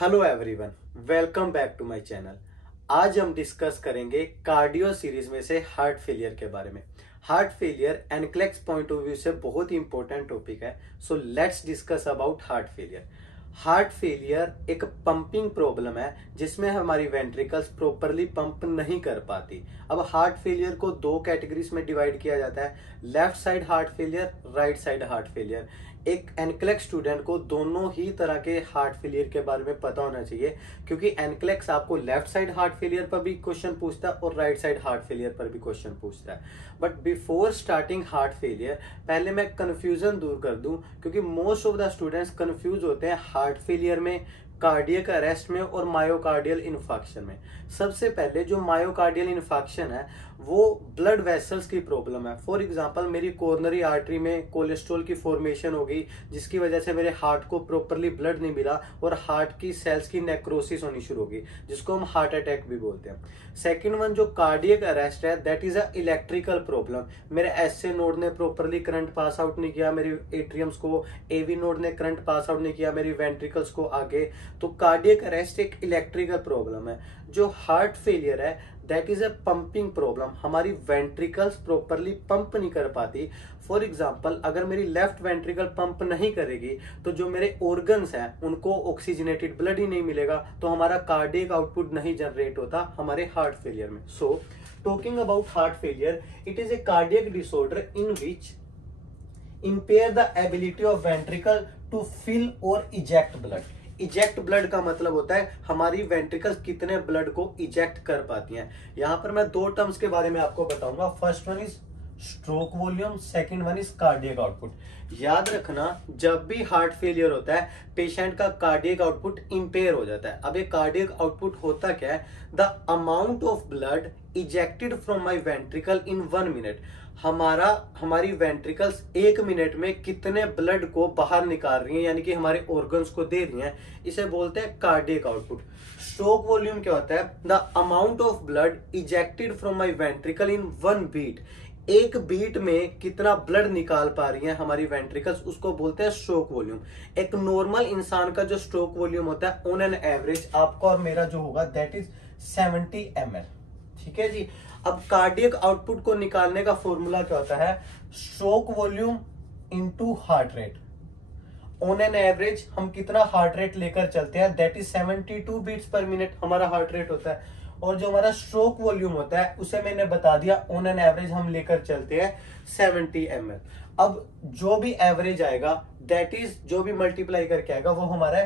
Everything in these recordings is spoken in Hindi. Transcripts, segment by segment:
Hello everyone, welcome back to my channel. आज हम डिस्कस करेंगे कार्डियो सीरीज में से हार्ट फेलियर के बारे में। Heart failure NCLEX point of view से बहुत ही इंपॉर्टेंट टॉपिक है। So let's discuss about heart failure. Heart failure एक पंपिंग प्रॉब्लम है जिसमें हमारी वेंट्रिकल्स प्रॉपरली पंप नहीं कर पाती। अब हार्ट फेलियर को दो कैटेगरीज में डिवाइड किया जाता है, left side heart failure, right side heart failure. एक एनक्लेक्स स्टूडेंट को दोनों ही तरह के हार्ट फेलियर के बारे में पता होना चाहिए, क्योंकि एनक्लेक्स आपको लेफ्ट साइड हार्ट फेलियर पर भी क्वेश्चन पूछता है और राइट साइड हार्ट फेलियर पर भी क्वेश्चन पूछता है। But before starting heart failure पहले मैं कंफ्यूजन दूर कर दूं, क्योंकि most of the students confuse होते हैं हार्ट फेलियर में, कार्डियक अरेस्ट में और मायोकार्डियल इन्फाक्शन में। सबसे पहले जो मायोकार्डियल इन्फाक्शन है वो ब्लड वेसल्स की प्रॉब्लम है। फॉर एग्जांपल मेरी कोरोनरी आर्टरी में कोलेस्ट्रॉल की फॉर्मेशन हो गई, जिसकी वजह से मेरे हार्ट को प्रॉपरली ब्लड नहीं मिला और हार्ट की सेल्स की नेक्रोसिस होनी शुरू होगी, जिसको हम हार्ट अटैक भी बोलते हैं। सेकेंड वन जो कार्डियक अरेस्ट है, that is a electrical problem. मेरे एसए नोड ने प्रॉपरली करंट पास आउट नहीं किया, मेरी एट्रियम्स को, एवी नोड ने करंट पास आउट नहीं किया, मेरी वेंट्रिकल्स को आगे, तो कार्डियक अरेस्ट एक इलेक्ट्रिकल प्रॉब्लम है। जो हार्ट फेलियर है that is a pumping problem. हमारी वेंट्रिकल्स प्रॉपरली पंप नहीं कर पाती। फॉर एग्जांपल अगर मेरी लेफ्ट वेंट्रिकल पंप नहीं करेगी तो जो मेरे ऑर्गन्स हैं उनको ऑक्सीजनेटेड ब्लड ही नहीं मिलेगा, तो हमारा कार्डियक आउटपुट नहीं जनरेट होता हमारे हार्ट फेलियर में। So talking about heart failure, it is a cardiac disorder in which impair the ability of ventricle to fill और इजेक्ट ब्लड। इजेक्ट ब्लड का मतलब होता है हमारी वेंट्रिकल्स कितने ब्लड को इजेक्ट कर पाती हैं। यहां पर मैं दो टर्म्स के बारे में आपको बताऊंगा। First one is stroke volume, second one is cardiac output. याद रखना, जब भी हार्ट फेलियर होता है पेशेंट का कार्डियक आउटपुट इंपेयर हो जाता है। अब ये कार्डियक आउटपुट होता क्या है? The amount of blood ejected from my ventricle in 1 minute. हमारी वेंट्रिकल्स 1 मिनट में कितने ब्लड को बाहर निकाल रही हैं, यानी कि हमारे ऑर्गन्स को दे रही हैं, इसे बोलते हैं कार्डियक आउटपुट। स्ट्रोक वॉल्यूम क्या होता है? The amount of blood ejected from my ventricle in 1 beat. एक बीट में कितना ब्लड निकाल पा रही है हमारी वेंट्रिकल्स, उसको बोलते हैं स्ट्रोक वॉल्यूम। एक नॉर्मल इंसान का जो स्ट्रोक वॉल्यूम होता है ऑन एन एवरेज आपका और मेरा जो होगा दैट इज 70 ml। ठीक है जी। अब कार्डियक आउटपुट को निकालने का फॉर्मूला क्या होता है? Stroke volume into heart rate. On an average हम कितना हार्ट रेट लेकर चलते हैं, that is 72 beats per minute हमारा हार्ट रेट होता है। और जो हमारा स्ट्रोक वॉल्यूम होता है उसे मैंने बता दिया, ऑन एन एवरेज हम लेकर चलते हैं 70 ml। अब जो भी एवरेज आएगा दैट इज जो भी मल्टीप्लाई करके आएगा वो हमारा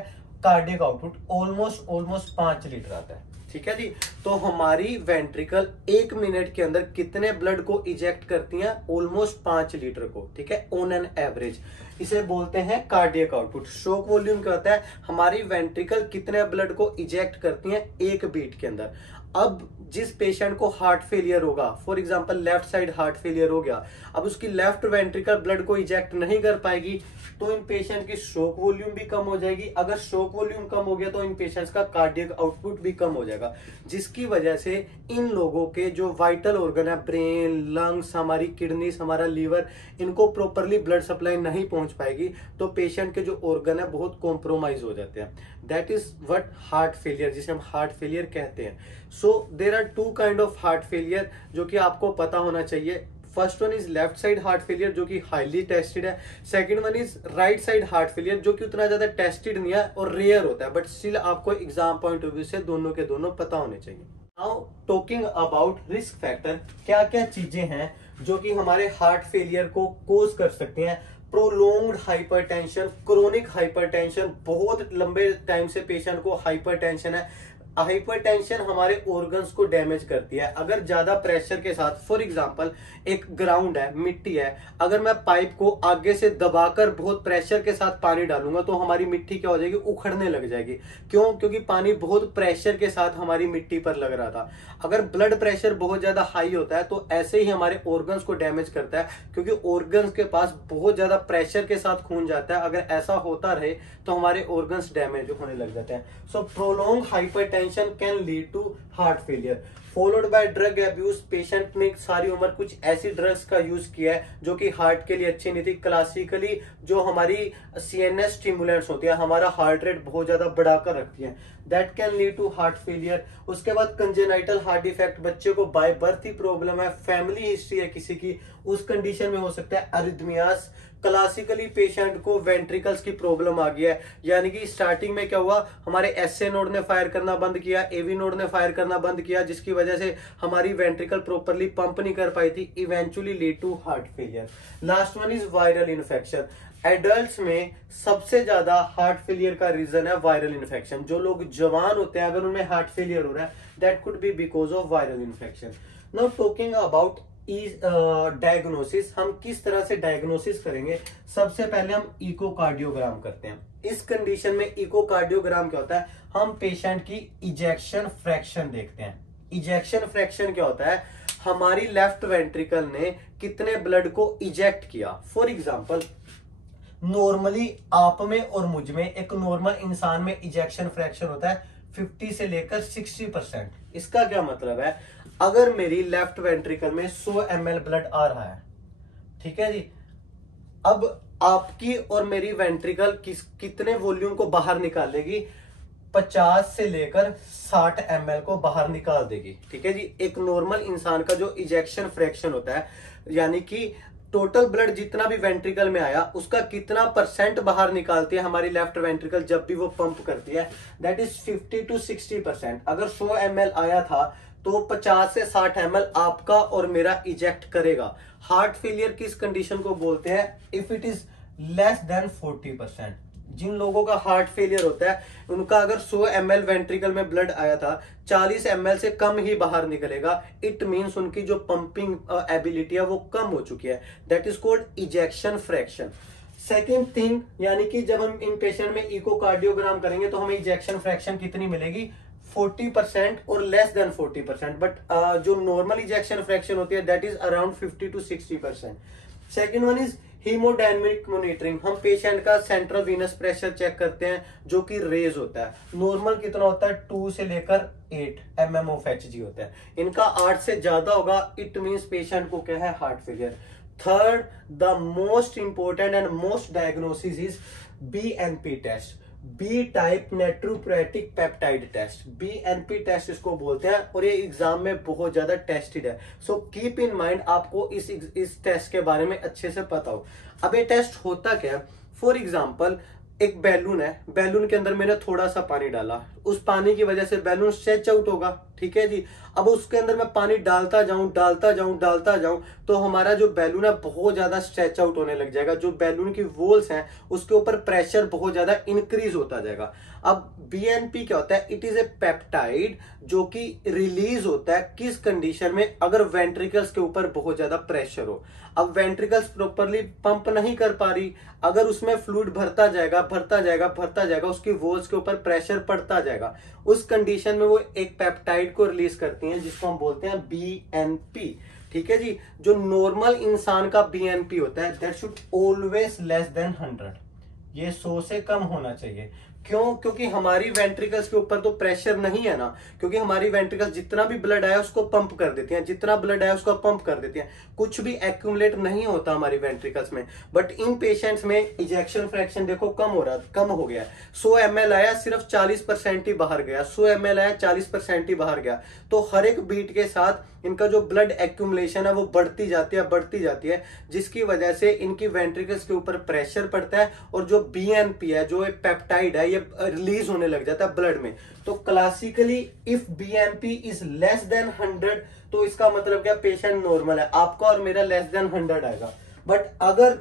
कार्डियक आउटपुट ऑलमोस्ट 5 लीटर आता है। ठीक है जी। तो हमारी वेंट्रिकल 1 मिनट के अंदर कितने ब्लड को इजेक्ट करती हैं? ऑलमोस्ट 5 लीटर को। ठीक है, ऑन एन एवरेज। इसे बोलते हैं कार्डियक आउटपुट। स्ट्रोक वॉल्यूम क्या होता है? हमारी वेंट्रिकल कितने ब्लड को इजेक्ट करती हैं 1 बीट के अंदर। अब जिस पेशेंट को हार्ट फेलियर होगा, for example left side heart failure हो गया, अब उसकी लेफ्ट वेंट्रिकल ब्लड को इजेक्ट नहीं कर पाएगी, तो इन पेशेंट की स्ट्रोक वॉल्यूम भी कम हो जाएगी। अगर स्ट्रोक वॉल्यूम कम हो गया तो इन पेशेंट्स का कार्डियक आउटपुट भी कम हो जाएगा, जिसकी वजह से इन लोगों के जो वाइटल ऑर्गन है, ब्रेन, लंग्स, हमारी किडनीज, हमारा लीवर, इनको प्रॉपरली ब्लड सप्लाई नहीं पहुंच पाएगी, तो पेशेंट के जो ऑर्गन है बहुत कॉम्प्रोमाइज हो जाते हैं। That is what heart failure, जिसे हम हार्ट फेलियर कहते हैं। So there are 2 kind of heart failure जो कि आपको पता होना चाहिए। First one is left side heart failure जो कि हाईली टेस्टेड है। Second one is right side heart failure जो कि उतना ज्यादा टेस्टेड नहीं है और रेयर होता है, बट स्टिल आपको एग्जाम पॉइंट ऑफ व्यू से दोनों के दोनों पता होने चाहिए। Now talking about risk factor, क्या क्या चीजें हैं जो कि हमारे हार्ट फेलियर को कोज कर सकते हैं? प्रोलोंग्ड हाइपरटेंशन, क्रोनिक हाइपरटेंशन, बहुत लंबे टाइम से पेशेंट को हाइपरटेंशन है। हाइपरटेंशन हमारे ऑर्गन्स को डैमेज करती है। अगर ज्यादा प्रेशर के साथ, फॉर एग्जांपल एक ग्राउंड है, मिट्टी है, अगर मैं पाइप को आगे से दबाकर बहुत प्रेशर के साथ पानी डालूंगा तो हमारी मिट्टी क्या हो जाएगी? उखड़ने लग जाएगी। क्यों? क्योंकि पानी बहुत प्रेशर के साथ हमारी मिट्टी पर लग रहा था। अगर ब्लड प्रेशर बहुत ज्यादा हाई होता है तो ऐसे ही हमारे ऑर्गन्स को डैमेज करता है, क्योंकि ऑर्गन्स के पास बहुत ज्यादा प्रेशर के साथ खून जाता है। अगर ऐसा होता रहे तो हमारे ऑर्गन्स डैमेज होने लग जाते हैं। So prolong hypertension hypertension can lead to heart failure, followed by drug abuse. Patient ने सारी उम्र कुछ ऐसी ड्रग्स का यूज किया है जो कि हार्ट के लिए अच्छी नहीं थी। क्लासिकली जो हमारी सीएनएस स्टिमुलेंट्स होती है हमारा हार्ट रेट बहुत ज्यादा बढ़ाकर रखती है, that can lead to heart failure. उसके बाद कंजेनाइटल हार्ट डिफेक्ट, बच्चे को बाय बर्थ ही प्रॉब्लम है, फैमिली हिस्ट्री है किसी की, उस कंडीशन में हो सकता है अरिथमियास। क्लासिकली पेशेंट को वेंट्रिकल्स की प्रॉब्लम आ गया है, यानी कि स्टार्टिंग में क्या हुआ, हमारे एसए नोड ने फायर करना बंद किया, एवी नोड ने फायर करना बंद किया, जिसकी वजह से हमारी वेंट्रिकल प्रॉपरली पंप नहीं कर पाई थी, eventually lead to heart failure. Last one is viral infection. Adults में सबसे ज्यादा हार्ट फेलियर का रीजन है वायरल इन्फेक्शन। जो लोग जवान होते हैं अगर उनमें हार्ट फेलियर हो रहा है, that could be because of viral infection. Now talking about diagnosis, हम किस तरह से डायग्नोसिस करेंगे। सबसे पहले हम इकोकार्डियोग्राम करते हैं। इस कंडीशन में इकोकार्डियोग्राम क्या होता है, हम पेशेंट की इजेक्शन फ्रैक्शन देखते हैं। इजेक्शन फ्रैक्शन क्या होता है, हमारी लेफ्ट वेंट्रिकल ने कितने ब्लड को इजेक्ट किया। फॉर एग्जाम्पल नॉर्मली आप में और मुझ में, एक नॉर्मल इंसान में इजेक्शन फ्रैक्शन होता है 50 से लेकर 60%। इसका क्या मतलब है, अगर मेरी लेफ्ट वेंट्रिकल में 100 ml ब्लड आ रहा है, ठीक है जी, अब आपकी और मेरी वेंट्रिकल कितने वॉल्यूम को बाहर निकालेगी, 50 से लेकर 60 ml को बाहर निकाल देगी। ठीक है जी, एक नॉर्मल इंसान का जो इजेक्शन फ्रैक्शन होता है, यानी कि टोटल ब्लड जितना भी वेंट्रिकल में आया उसका कितना परसेंट बाहर निकालती है हमारी लेफ्ट वेंट्रिकल जब भी वो पंप करती है, दैट इज 50 to 60%। अगर 100 ml आया था तो 50 से 60 ml आपका और मेरा इजेक्ट करेगा। हार्ट फेलियर किस कंडीशन को बोलते हैं, if it is less than 40%। जिन लोगों का हार्ट फेलियर होता है उनका अगर 100 ml वेंट्रिकल में ब्लड आया था, 40 ml से कम ही बाहर निकलेगा। इट मींस उनकी जो पंपिंग एबिलिटी है वो कम हो चुकी है, that is called ejection fraction. Second thing, यानी कि जब हम इन पेशेंट में इकोकार्डियोग्राम करेंगे तो हमें इजेक्शन फ्रैक्शन कितनी मिलेगी, 40% और लेस देन 40%। बट जो नॉर्मल इजेक्शन फ्रैक्शन होती है that is around 50 to 60%। Second one is haemodynamic monitoring. हम पेशेंट का सेंट्रल वीनस प्रेशर चेक करते हैं जो कि रेज होता है। नॉर्मल कितना होता है, 2 से लेकर 8 mm of Hg होता है। इनका 8 से ज्यादा होगा, इट मींस पेशेंट को क्या है, heart failure. Third, the most important and most diagnosis is BNP test, B type natriuretic peptide test. BNP test इसको बोलते हैं और ये एग्जाम में बहुत ज्यादा टेस्टेड है। सो कीप इन माइंड, आपको इस टेस्ट के बारे में अच्छे से पता हो। अब ये टेस्ट होता क्या है, फॉर एग्जाम्पल एक बैलून है, बैलून के अंदर मैंने थोड़ा सा पानी डाला, उस पानी की वजह से बैलून स्ट्रेच आउट होगा। ठीक है जी, अब उसके अंदर मैं पानी डालता जाऊं तो हमारा जो बैलून है बहुत ज्यादा स्ट्रेच आउट होने लग जाएगा। जो बैलून की वॉल्स हैं उसके ऊपर प्रेशर बहुत ज्यादा इंक्रीज होता जाएगा। अब BNP क्या होता है, इट इज ए पेप्टाइड जो कि रिलीज होता है किस कंडीशन में, अगर वेंट्रिकल्स के ऊपर बहुत ज्यादा प्रेशर हो। अब वेंट्रिकल्स प्रॉपरली पंप नहीं कर पा रही, अगर उसमें फ्लूइड भरता जाएगा, उसकी वॉल्स के ऊपर प्रेशर पड़ता जाएगा, उस कंडीशन में वो एक पेप्टाइड को रिलीज करती हैं जिसको हम बोलते हैं BNP। ठीक है जी, जो नॉर्मल इंसान का BNP होता है that should always less than 100, ये 100 से कम होना चाहिए। क्यों, क्योंकि हमारी वेंट्रिकल्स के ऊपर तो प्रेशर नहीं है ना, क्योंकि हमारी वेंट्रिकल्स जितना भी ब्लड आया उसको पंप कर देती हैं, जितना ब्लड आया उसको पंप कर देती हैं, कुछ भी एक्यूमुलेट नहीं होता हमारी वेंट्रिकल्स में। बट इन पेशेंट्स में इजेक्शन फ्रैक्शन देखो कम हो गया है। 100 ml आया, सिर्फ 40% ही बाहर गया, 100 ml आया 40% ही बाहर गया। तो हर एक बीट के साथ इनका जो ब्लड एक्यूमुलेशन है वो बढ़ती जाती है, जिसकी वजह से इनकी वेंट्रिकल्स के ऊपर प्रेशर पड़ता है और जो BNP है, जो एक पेप्टाइड है, ये रिलीज होने लग जाता है ब्लड में। तो classically if BNP is less than 100 तो इसका मतलब क्या, पेशेंट नॉर्मल है, आपका और मेरा लेस देन 100 आएगा। बट अगर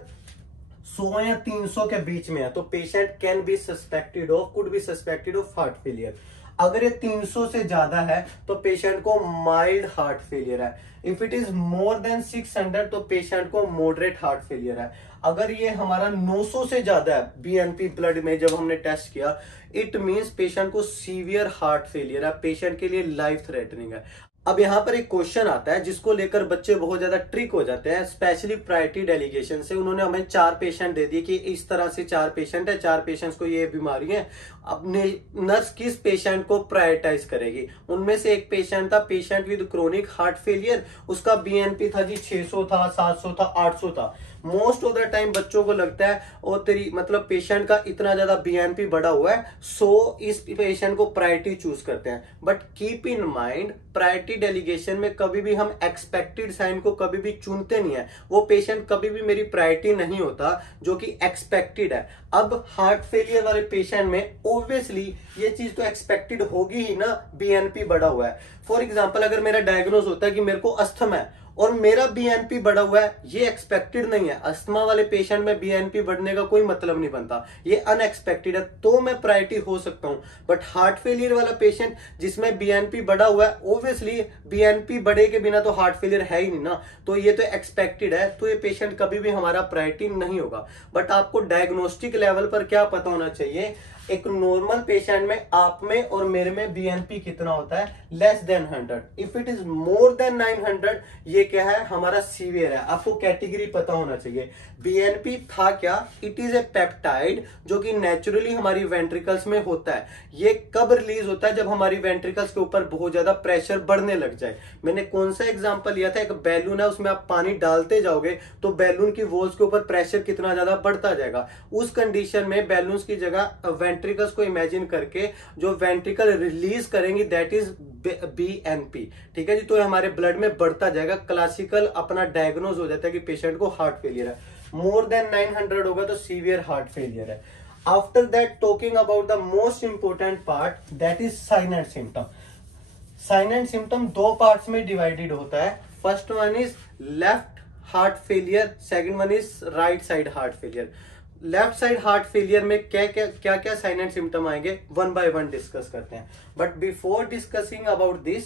100 या 300 के बीच में है तो patient could be suspected of heart failure. अगर ये 300 से ज्यादा है तो पेशेंट को माइल्ड हार्ट फेलियर है। If it is more than 600 तो पेशेंट को मॉडरेट हार्ट फेलियर है। अगर ये हमारा 900 से ज्यादा है BNP ब्लड में जब हमने टेस्ट किया, इट मींस पेशेंट को सीवियर हार्ट फेलियर है, पेशेंट के लिए लाइफ थ्रेटनिंग है। अब यहाँ पर एक क्वेश्चन आता है जिसको लेकर बच्चे बहुत ज्यादा ट्रिक हो जाते हैं, स्पेशली प्रायोरिटी डेलीगेशन से। उन्होंने हमें 4 पेशेंट दे दिए कि इस तरह से 4 पेशेंट है, 4 पेशेंट्स को ये बीमारी है, अपने नर्स किस पेशेंट को प्रायोरिटाइज करेगी। उनमें से एक पेशेंट था, patient with chronic heart failure, उसका बीएनपी था जी 600 था, 700 था, 800 था। मोस्ट ऑफ द टाइम बच्चों को लगता है ओ तेरी मतलब पेशेंट का इतना ज्यादा बीएनपी बढ़ा हुआ है, सो इस पेशेंट को प्रायोरिटी चूज करते हैं। But keep in mind, priority delegation में कभी भी हम एक्सपेक्टेड साइन को कभी भी चुनते नहीं है। वो पेशेंट कभी भी मेरी प्रायोरिटी नहीं होता जो कि एक्सपेक्टेड है। अब हार्ट फेलियर वाले पेशेंट में ऑब्वियसली ये चीज तो एक्सपेक्टेड होगी ही ना, बीएनपी बढ़ा हुआ है। फॉर एग्जाम्पल अगर मेरा डायग्नोज होता है कि मेरे को अस्थमा है और मेरा बीएनपी बढ़ा हुआ है, ये एक्सपेक्टेड नहीं है। अस्थमा वाले पेशेंट में बीएनपी बढ़ने का कोई मतलब नहीं बनता, ये अनएक्सपेक्टेड है, तो मैं प्रायोरिटी हो सकता हूं। बट हार्ट फेलियर वाला पेशेंट जिसमें बीएनपी बढ़ा हुआ है, ऑब्वियसली बीएनपी बढ़े के बिना तो हार्ट फेलियर है ही नहीं ना, तो ये तो एक्सपेक्टेड है, तो ये पेशेंट कभी भी हमारा प्रायोरिटी नहीं होगा। बट आपको डायग्नोस्टिक लेवल पर क्या पता होना चाहिए, एक नॉर्मल पेशेंट में आप में और मेरे में बीएनपी कितना होता है, less than 100। If it is more than 900, ये क्या है, हमारा सीवियर है। आपको कैटेगरी पता होना चाहिए। बीएनपी था क्या, इट इज ए पेप्टाइड जो कि नेचुरली हमारी वेंट्रिकल्स में होता है। ये कब रिलीज होता है, जब हमारी वेंट्रिकल्स के ऊपर बहुत ज्यादा प्रेशर बढ़ने लग जाए। मैंने कौन सा एग्जांपल लिया था, एक बैलून है, उसमें आप पानी डालते जाओगे तो बैलून की वॉल्स के ऊपर प्रेशर कितना ज्यादा बढ़ता जाएगा। उस कंडीशन में बैलून की जगह वेंट्रिकल्स को इमेजिन करके जो वेंट्रिकल रिलीज करेंगी दैट इज बीएनपी। ठीक है जी, तो हमारे ब्लड में बढ़ता जाएगा। क्लासिकल अपना डायग्नोज हो जाता है कि पेशेंट को हार्ट फेलियर है। मोर देन 900 होगा तो सीवियर हार्ट फेलियर है। After that talking about the most important part, that is sign and symptom. Sign and symptom 2 parts में डिवाइडेड होता है। First one is left heart failure, second one is right side heart failure. Left side heart failure में क्या क्या साइन एंड सिम्टम आएंगे, वन बाय वन डिस्कस करते हैं। But before discussing about this,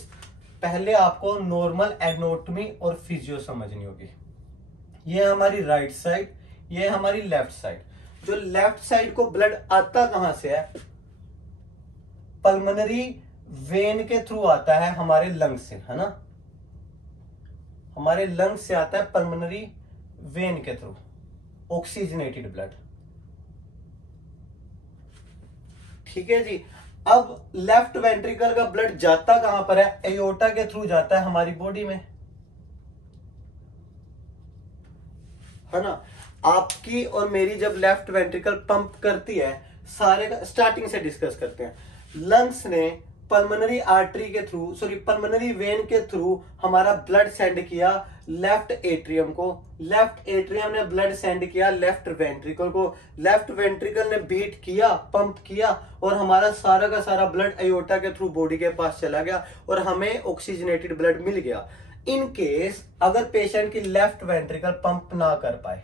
पहले आपको नॉर्मल एनाटॉमी और फिजियो समझनी होगी। ये हमारी राइट साइड, ये हमारी लेफ्ट साइड। जो लेफ्ट साइड को ब्लड आता कहां से है, पल्मोनरी वेन के थ्रू आता है, हमारे लंग्स से, है ना, हमारे लंग्स से आता है पल्मोनरी वेन के थ्रू, ऑक्सीजनेटेड ब्लड। ठीक है जी। अब लेफ्ट वेंट्रिकल का ब्लड जाता कहां पर है, एयोर्टा के थ्रू जाता है हमारी बॉडी में, है ना। आपकी और मेरी जब लेफ्ट वेंट्रिकल पंप करती है, सारे का स्टार्टिंग से डिस्कस करते हैं। लंग्स ने पल्मोनरी आर्टरी के थ्रू, सॉरी पल्मोनरी वेन के थ्रू हमारा ब्लड सेंड किया लेफ्ट एट्रियम को, लेफ्ट एट्रियम ने ब्लड सेंड किया लेफ्ट वेंट्रिकल को, लेफ्ट वेंट्रिकल ने बीट किया, पंप किया, और हमारा सारा का सारा ब्लड एयोर्टा के थ्रू बॉडी के पास चला गया और हमें ऑक्सीजनेटेड ब्लड मिल गया। इन केस अगर पेशेंट की लेफ्ट वेंट्रिकल पंप ना कर पाए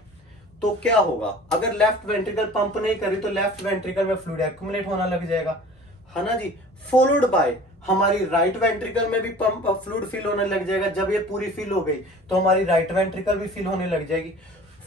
तो क्या होगा, अगर लेफ्ट वेंट्रिकल पंप नहीं करी तो लेफ्ट वेंट्रिकल में फ्लूइड एक्यूमुलेट होना लग जाएगा, है ना जी। फॉलोड बाय हमारी राइट वेंट्रिकल में भी पंप फ्लूइड फिल होने लग जाएगा। जब ये पूरी फिल हो गई तो हमारी राइट वेंट्रिकल भी फिल होने लग जाएगी।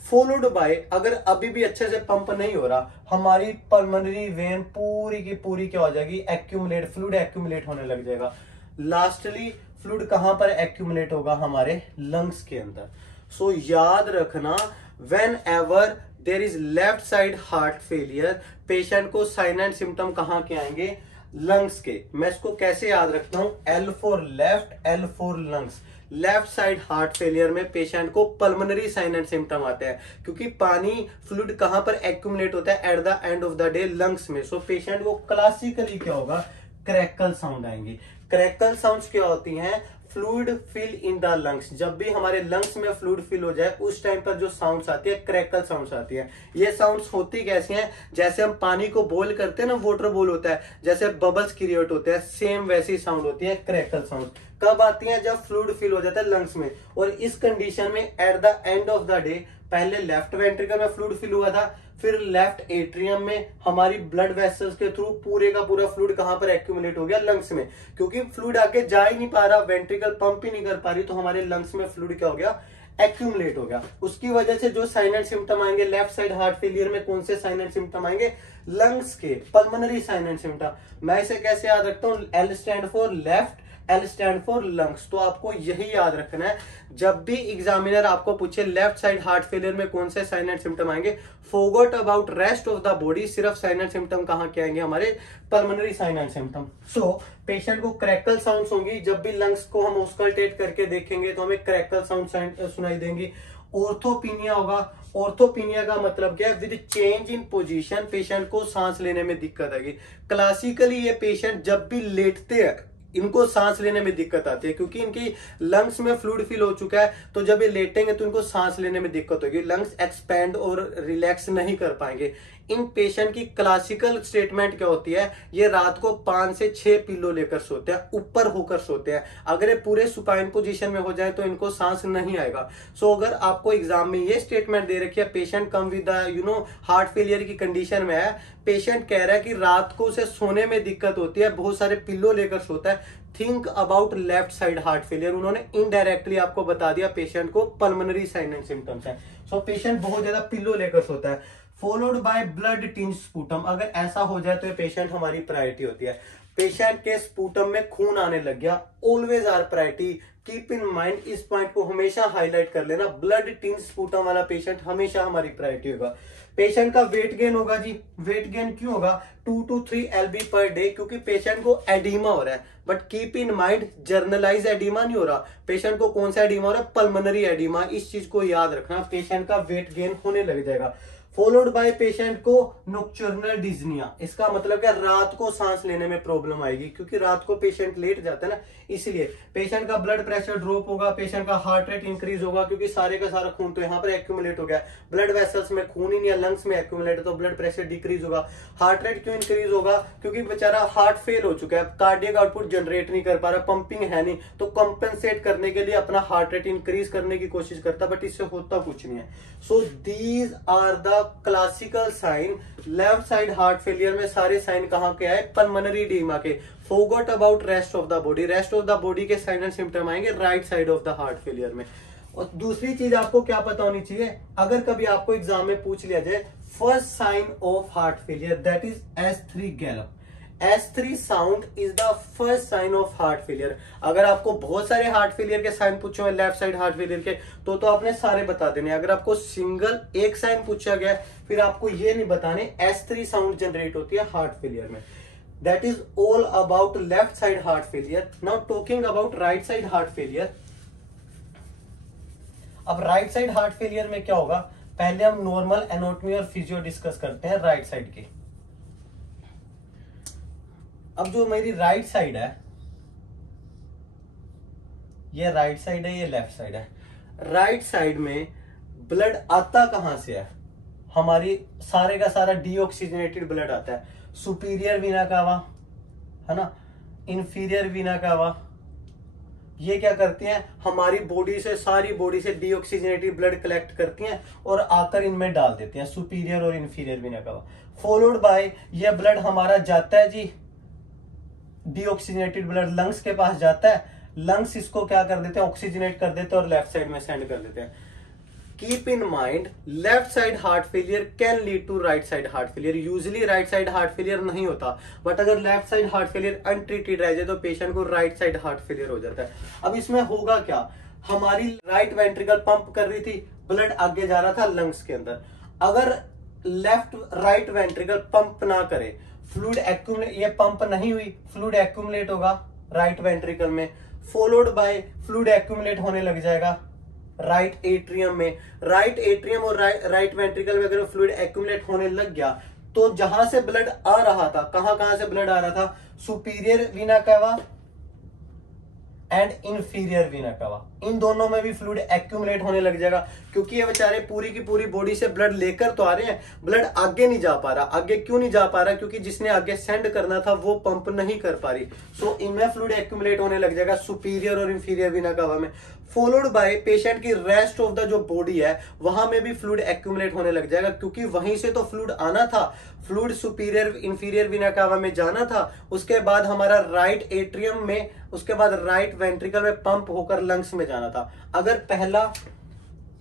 फॉलोड बाय अगर अभी भी अच्छे से पंप नहीं हो रहा, हमारी पल्मोनरी वेन पूरी की पूरी क्या हो जाएगी, एक्यूमुलेट, फ्लूइड एक्यूमुलेट होने लग जाएगा। लास्टली फ्लूइड कहां पर एक्यूमुलेट होगा, हमारे लंग्स के अंदर। सो याद रखना, when ever there is left side heart failure, patient को साइन एंड सिम्टम कहां के आएंगे, लंग्स के। मैं इसको कैसे याद रखता हूं, L for left, L for lungs. Left side heart failure में पेशेंट को पल्मोनरी साइन एंड सिम्टम आते हैं, क्योंकि पानी फ्लूइड कहां पर एक्यूमुलेट होता है, at the end of the day lungs में। सो पेशेंट को क्लासिकली क्या होगा, क्रैकल साउंड आएंगे। क्रैकल साउंड्स क्या होती हैं, fluid fill in the lungs. जब भी हमारे लंग्स में फ्लूइड फिल हो जाए उस टाइम पर जो साउंड्स आती है, क्रैकल साउंड्स आती है। ये साउंड्स होती कैसी हैं, जैसे हम पानी को बॉईल करते हैं ना, वाटर बॉईल होता है, जैसे बबल्स क्रिएट होते हैं, सेम वैसी साउंड होती है क्रैकल साउंड। कब आती है, जब फ्लूइड फिल हो जाता है लंग्स में। और इस कंडीशन में eight the end of the day, पहले लेफ्ट वेंट्रिकल में फ्लूइड फिल हुआ था, फिर लेफ्ट एट्रियम में हमारी ब्लड वेसल्स के थ्रू पूरे का पूरा फ्लूइड कहां पर एक्यूमुलेट हो गया, लंग्स में। क्योंकि फ्लूइड आगे जा ही नहीं पा रहा, वेंट्रिकल पंप ही नहीं कर पा रही, तो हमारे लंग्स में फ्लूइड क्या हो गया, एक्यूमुलेट हो गया। उसकी वजह से जो साइन एंड सिम्टम आएंगे लेफ्ट साइड हार्ट फेलियर में, कौन से साइन एंड सिम्टम आएंगे, लंग्स के पल्मोनरी साइन एंड सिम्टम। मैं इसे कैसे याद रखता हूं, L stand for left, L stand for lungs. तो आपको यही याद रखना है, जब भी एग्जामिनर आपको पूछे लेफ्ट साइड हार्ट फेलियर में कौन से साइन एंड सिम्टम आएंगे, forgot about rest of the body, सिर्फ साइन एंड सिम्टम कहाँ के आएंगे, हमारे pulmonary sign and symptom. So patient को क्रैकल साउंड्स होंगी, जब भी लंग्स को हम ऑस्कल्टेट करके देखेंगे तो हमें क्रैकल साउंड सुनाई देंगी। ऑर्थोपिनिया होगा, ऑर्थोपिनिया का मतलब क्या है, with change in position, patient को सांस लेने में दिक्कत आएगी। क्लासिकली ये पेशेंट जब भी लेटते हैं इनको सांस लेने में दिक्कत आती है, क्योंकि इनकी लंग्स में फ्लूइड फिल हो चुका है, तो जब ये लेटेंगे तो इनको सांस लेने में दिक्कत होगी, लंग्स एक्सपैंड और रिलैक्स नहीं कर पाएंगे। इन पेशेंट की क्लासिकल स्टेटमेंट क्या होती है, ये रात को 5 से 6 पिल्लो लेकर सोते हैं, ऊपर होकर सोते हैं। अगर ये पूरे सुपाइन पोजीशन में हो जाए तो इनको सांस नहीं आएगा। सो अगर आपको एग्जाम में ये स्टेटमेंट दे रखी है, patient come with heart failure की कंडीशन में है, पेशेंट कह रहा है कि रात को उसे सोने में दिक्कत होती है, बहुत सारे पिल्लो लेकर सोता है, think about left side heart failure. उन्होंने इनडायरेक्टली आपको बता दिया पेशेंट को पल्मोनरी साइन एंड सिम्टम्स है। सो पेशेंट बहुत ज्यादा पिल्लो लेकर सोता है, followed by blood tinge sputum. अगर ऐसा हो जाए तो ये पेशेंट हमारी प्रायोरिटी होती है। पेशेंट के स्पूटम में खून आने लग गया, always our priority, keep in mind, इस पॉइंट को हमेशा हाईलाइट कर लेना, ब्लड टिंज स्पूटम वाला पेशेंट हमेशा हमारी प्रायोरिटी होगा। पेशेंट का वेट गेन होगा जी, वेट गेन क्यों होगा, 2 to 3 LB पर डे, क्योंकि पेशेंट को एडीमा हो रहा है। But keep in mind, generalise oedema नहीं हो रहा, पेशेंट को कौन सा एडीमा हो रहा है, पल्मोनरी एडीमा। इस चीज को याद रखना, पेशेंट का वेट गेन होने लग जाएगा। फॉलोड बाय पेशेंट को नॉक्टर्नल डिज्निया, इसका मतलब क्या, रात को सांस लेने में प्रॉब्लम आएगी, क्योंकि रात को पेशेंट लेट जाता है ना, इसलिए पेशेंट का ब्लड प्रेशर ड्रॉप होगा, पेशेंट का हार्ट रेट इंक्रीज होगा, क्योंकि सारे का सारा खून तो यहाँ पर एक्यूमुलेट हो गया, ब्लड वेसल्स में खून ही नहीं है, लंग्स में एक्यूमुलेट है, तो ब्लड प्रेशर डिक्रीज होगा। हार्ट रेट क्यों इंक्रीज होगा, क्योंकि बेचारा हार्ट फेल हो चुका है, कार्डियक आउटपुट जनरेट नहीं कर पा रहा, पंपिंग है नहीं, तो कंपेंसेट करने के लिए अपना हार्ट रेट इंक्रीज करने की कोशिश करता, बट इससे होता कुछ नहीं है। So these are the classical sign. Left side heart failure में सारे साइन कहां के आए, पल्मोनरी एडीमा के। Forgot about rest of the body, rest of the body के साइन एंड सिम्टम आएंगे right side of the heart failure में। और दूसरी चीज आपको क्या पता होनी चाहिए, अगर कभी आपको एग्जाम में पूछ लिया जाए first sign of heart failure, that is S3 gallop. S3 sound is the first sign of heart failure. अगर आपको बहुत सारे हार्ट फेलियर के साइन पूछे हुए लेफ्ट साइड हार्ट फेलियर के, तो आपने सारे बता देने। अगर आपको सिंगल एक साइन पूछा गया, फिर आपको ये नहीं बताने S3 साउंड जनरेट होती है हार्ट फेलियर में। That is all about left side heart failure. Now talking about right side heart failure. अब राइट साइड हार्ट फेलियर में क्या होगा, पहले हम नॉर्मल एनाटॉमी और फिजियो डिस्कस करते हैं राइट साइड की। अब जो मेरी राइट साइड है, ये राइट साइड है, ये लेफ्ट साइड है। राइट साइड में ब्लड आता कहां से है, हमारी सारे का सारा डीऑक्सीजनेटेड ब्लड आता है। सुपीरियर वीना कावा है ना, इंफीरियर वीना कावा, ये क्या करती हैं, हमारी बॉडी से, सारी बॉडी से डीऑक्सीजनेटेड ब्लड कलेक्ट करती हैं और आकर इनमें डाल देती हैं, सुपीरियर और इंफीरियर वीना कावा। फॉलोड बाय, ये ब्लड हमारा जाता है जी, डीऑक्सीजनेटेड ब्लड लंग्स के पास जाता है, लंग्स इसको क्या कर देते हैं, ऑक्सीजनेट कर देते हैं और लेफ्ट साइड में सेंड कर देते हैं। Keep in mind, left side heart failure can lead to right side heart failure. Usually right side heart failure नहीं होता, बट अगर left side heart failure untreated रह जाए तो पेशेंट को राइट साइड हार्ट फेलियर हो जाता है। अब इसमें होगा क्या, हमारी राइट वेंट्रिकल पंप कर रही थी, ब्लड आगे जा रहा था लंग्स के अंदर। अगर लेफ्ट राइट वेंट्रिकल पंप ना करे, फ्लूइड एक्यूमुलेट, ये पंप नहीं हुई, फ्लूइड एक्यूमुलेट होगा राइट वेंट्रिकल में, फॉलोड बाय फ्लूइड एक्यूमुलेट होने लग जाएगा राइट एट्रियम में। राइट एट्रियम और राइट वेंट्रिकल में अगर फ्लूइड एक्यूमुलेट होने लग गया, तो जहां से ब्लड आ रहा था, कहां से ब्लड आ रहा था, सुपीरियर वीना कावा एंड इंफीरियर वीना कावा, इन दोनों में भी फ्लूइड एक्यूमुलेट होने लग जाएगा, क्योंकि ये बेचारे पूरी की पूरी बॉडी से ब्लड लेकर तो आ रहे हैं, ब्लड आगे नहीं जा पा रहा। आगे क्यों नहीं जा पा रहा, क्योंकि जिसने आगे सेंड करना था वो पंप नहीं कर पा रही। सो इनमें फ्लूइड एक्यूमुलेट होने लग जाएगा सुपीरियर और इंफीरियर वीना कावा में। फॉलोड बाय पेशेंट की रेस्ट ऑफ द जो बॉडी है, वहां में भी फ्लूइड एक्यूमुलेट होने लग जाएगा, क्योंकि वहीं से तो फ्लूइड आना था, फ्लूइड सुपीरियर इंफीरियर वीना कावा में जाना था, उसके बाद हमारा राइट एट्रियम में, उसके बाद राइट वेंट्रिकल में पंप होकर लंग्स में जाना था। अगर पहला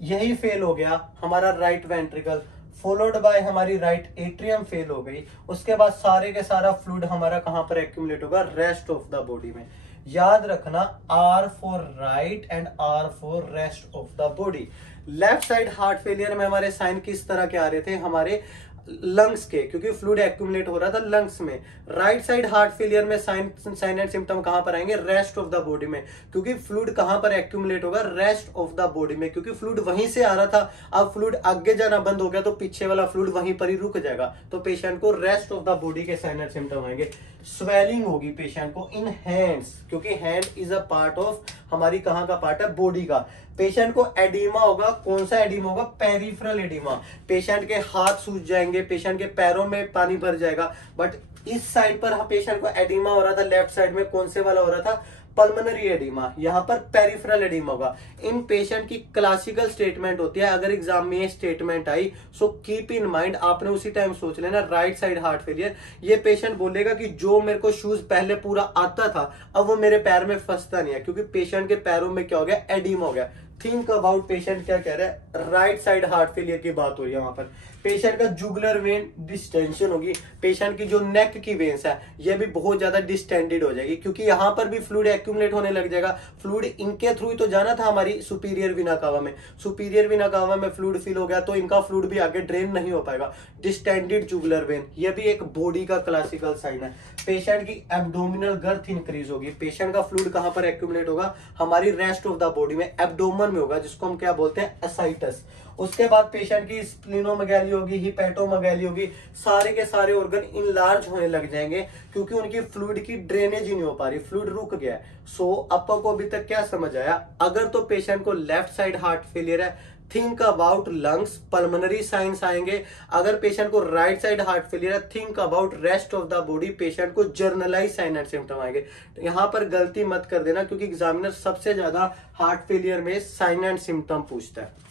यही फेल हो गया, हमारा राइट वेंट्रिकल फॉलोड बाय हमारी राइट एट्रियम फेल हो गई, उसके बाद सारे के सारा फ्लूइड हमारा कहां पर एक्यूमुलेट होगा, रेस्ट ऑफ द बॉडी में। याद रखना, R for right and R for rest of the body. Left side heart failure में हमारे साइन किस तरह के आ रहे थे, हमारे लंग्स के, क्योंकि फ्लूइड एक्यूमुलेट हो रहा था लंग्स में। राइट साइड हार्ट फेलियर में साइन एंड सिम्टम कहां पर आएंगे, रेस्ट ऑफ द बॉडी में, क्योंकि फ्लूइड कहां पर एक्यूमुलेट होगा, रेस्ट ऑफ द बॉडी में, क्योंकि फ्लूइड वहीं से आ रहा था, अब फ्लूइड आगे जाना बंद हो गया तो पीछे वाला फ्लूइड वहीं पर ही रुक जाएगा, तो पेशेंट को रेस्ट ऑफ द बॉडी के साइन एंड सिम्टम आएंगे। स्वेलिंग होगी पेशेंट को इन हैंड्स, क्योंकि hand is a part of हमारी कहां का पार्ट है, बॉडी का। पेशेंट को एडिमा होगा, कौन सा एडिमा होगा, पेरिफेरल एडिमा। पेशेंट के हाथ सूज जाएंगे, पेशेंट के पैरों में पानी भर जाएगा। बट इस साइड पर पेशेंट को एडिमा हो रहा था, लेफ्ट साइड में कौन से वाला हो रहा था, पल्मोनरी एडिमा, यहाँ पर पेरिफेरल एडिमा होगा। इन पेशेंट की क्लासिकल स्टेटमेंट होती है, अगर एग्जाम में ये statement I so keep in mind, आपने उसी टाइम सोच लेना राइट साइड हार्ट फेलियर। ये पेशेंट बोलेगा कि जो मेरे को शूज पहले पूरा आता था अब वो मेरे पैर में फंसता नहीं है, क्योंकि पेशेंट के पैरों में क्या हो गया, एडिमा हो गया। थिंक अबाउट पेशेंट क्या कह रहा है, राइट साइड हार्ट फेलियर की बात हो रही है। वहां पर पेशेंट का जुगुलर वेन डिस्टेंशन होगी, पेशेंट की जो नेक की वेन्स है ये भी बहुत ज्यादा डिस्टेंडेड हो जाएगी, क्योंकि यहां पर भी फ्लूइड एक्यूमुलेट होने लग जाएगा। फ्लूइड इनके थ्रू ही तो जाना था हमारी सुपीरियर वेना कावा में, सुपीरियर वेना कावा में फ्लूइड फिल हो गया तो इनका फ्लूइड भी आगे ड्रेन नहीं हो पाएगा। डिस्टेंडेड जुगुलर वेन, ये भी एक बॉडी का क्लासिकल साइन है। पेशेंट की एब्डोमिनल गर्थ इंक्रीज होगी, पेशेंट का फ्लूइड कहां पर एक्यूमुलेट होगा, हमारी रेस्ट ऑफ द बॉडी में, एब्डोमन में होगा, जिसको हम क्या बोलते हैं, एसाइटस। उसके बाद पेशेंट की स्प्लिनोमेगाली होगी, हिपेटोमेगाली होगी, सारे के सारे ऑर्गन इनलार्ज होने लग जाएंगे, क्योंकि उनकी फ्लूइड की ड्रेनेज ही नहीं हो पा रही, फ्लूइड रुक गया है। सो आपको अभी तक क्या समझ आया, अगर तो पेशेंट को लेफ्ट साइड हार्ट फेलियर है, think about lungs, pulmonary science आएंगे। अगर पेशेंट को राइट साइड हार्ट फेलियर है, think about rest of the body, patient को जर्नलाइज साइन एंड सिम्टम आएंगे। यहां पर गलती मत कर देना, क्योंकि एग्जामिनर सबसे ज्यादा हार्ट फेलियर में साइन एंड सिम्टम पूछता है।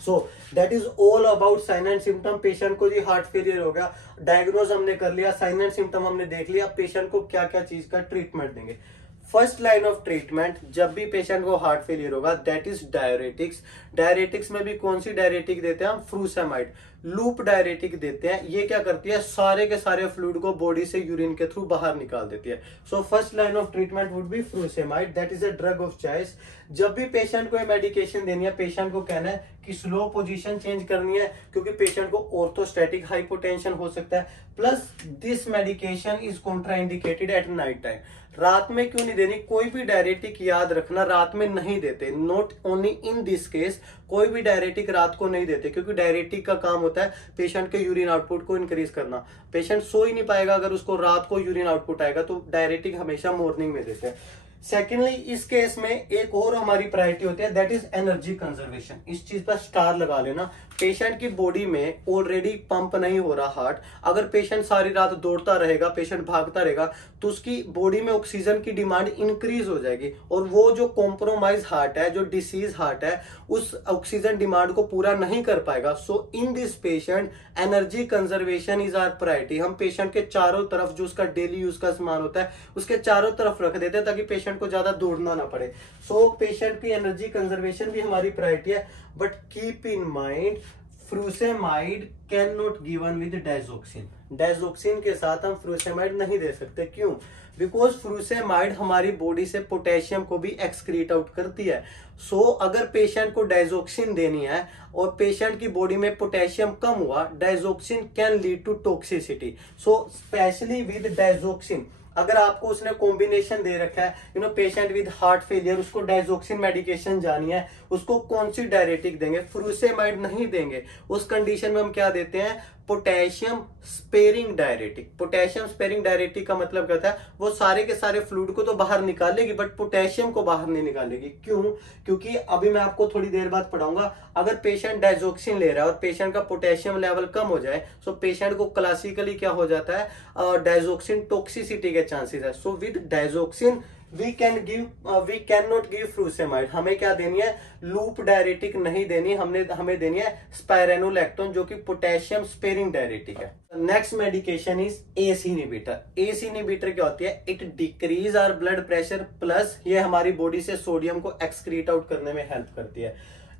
So that is all about sign and symptom. Patient को जी हार्ट फेलियर हो गया, डायग्नोज हमने कर लिया, साइन एंड सिम्टम हमने देख लिया, पेशेंट को क्या क्या चीज का ट्रीटमेंट देंगे। फर्स्ट लाइन ऑफ ट्रीटमेंट जब भी पेशेंट को हार्ट फेलियर होगा, दैट इज डायरेटिक्स। डायरेटिक्स में भी कौन सी डायरेटिक देते हैं हम, फ्रूसेमाइड, लूप डायरेटिक देते हैं। ये क्या करती है, सारे के सारे फ्लूइड को बॉडी से यूरिन के थ्रू बाहर निकाल देती है। So first line of treatment would be frusemide, that is a drug of choice. जब भी पेशेंट को मेडिकेशन देनी है, पेशेंट को कहना है कि स्लो पोजीशन चेंज करनी है, क्योंकि पेशेंट को ऑर्थोस्टैटिक हाइपोटेंशन हो सकता है। Plus this medication is contraindicated at night time. रात में क्यों नहीं देनी, कोई भी डायरेटिक याद रखना रात में नहीं देते, not only in this case, कोई भी डायरेटिक रात को नहीं देते, क्योंकि डायरेटिक का काम होता है पेशेंट के यूरिन आउटपुट को इंक्रीज करना। पेशेंट सो ही नहीं पाएगा अगर उसको रात को यूरिन आउटपुट आएगा, तो डायरेटिक हमेशा मॉर्निंग में देते हैं। सेकेंडली इस केस में एक और हमारी प्रायोरिटी होती है, दैट इज एनर्जी कंजर्वेशन। इस चीज पर स्टार लगा लेना। पेशेंट की बॉडी में ऑलरेडी पंप नहीं हो रहा हार्ट, अगर पेशेंट सारी रात दौड़ता रहेगा, पेशेंट भागता रहेगा, तो उसकी बॉडी में ऑक्सीजन की डिमांड इंक्रीज हो जाएगी, और वो जो कॉम्प्रोमाइज हार्ट है, जो डिसीज हार्ट है, उस ऑक्सीजन डिमांड को पूरा नहीं कर पाएगा। So in this patient energy conservation is our priority. हम पेशेंट के चारों तरफ जो उसका डेली यूज का सामान होता है उसके चारों तरफ रख देते हैं, ताकि पेशेंट को ज्यादा दौड़ना ना पड़े। सो पेशेंट की एनर्जी कंजर्वेशन भी हमारी प्रायोरिटी है। But keep in mind, frusemide can not given with digoxin. Digoxin के साथ हम फ्रूसेमाइड नहीं दे सकते, क्यों, बिकॉज फ्रूसेमाइड हमारी बॉडी से पोटेशियम को भी एक्सक्रीट आउट करती है। सो अगर पेशेंट को डाइजोक्सिन देनी है और पेशेंट की बॉडी में पोटेशियम कम हुआ, digoxin can lead to toxicity. So specially with digoxin, अगर आपको उसने कॉम्बिनेशन दे रखा है, पेशेंट विद हार्ट फेलियर, उसको डाइजोक्सिन मेडिकेशन जानी है, उसको कौन सी डायरेटिक देंगे, फ्रूसेमाइड नहीं देंगे। उस कंडीशन में हम क्या देते हैं, potassium sparing diuretic. Potassium sparing diuretic का मतलब कहता है वो सारे के सारे फ्लूइड को तो बाहर निकालेगी, बट पोटेशियम को बाहर नहीं निकालेगी। क्यों, क्योंकि अभी मैं आपको थोड़ी देर बाद पढ़ाऊंगा, अगर पेशेंट डाइजोक्सिन ले रहा है और पेशेंट का पोटेशियम लेवल कम हो जाए, सो पेशेंट को क्लासिकली क्या हो जाता है, डाइजोक्सिन टॉक्सिसिटी के चांसेस है। So with digoxin we can not give frusemide. हमें क्या देनी है, लूप डायरेटिक नहीं देनी, हमें देनी है स्पाइरेनोलैक्टोन, जो कि पोटेशियम स्पेरिंग डायरेटिक है। Next medication is ACE inhibitor. ACE inhibitor क्या होती है, it decrease our blood pressure, plus ये हमारी बॉडी से सोडियम को एक्सक्रीट आउट करने में हेल्प करती है।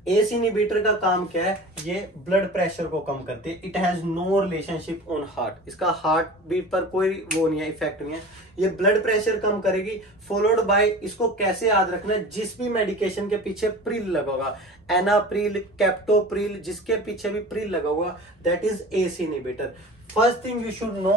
एस इनहिबिटर का काम क्या है, ये ब्लड प्रेशर को कम करती है। It has no relationship on heart, इसका हार्ट बीट पर कोई वो नहीं है, इफेक्ट नहीं है। ये ब्लड प्रेशर कम करेगी, फॉलोड बाय, इसको कैसे याद रखना है, जिस भी मेडिकेशन के पीछे प्रिल लगा होगा, एनाप्रिल, कैप्टोप्रिल, जिसके पीछे भी प्रिल लगा होगा, that is ACE inhibitor. First thing you should no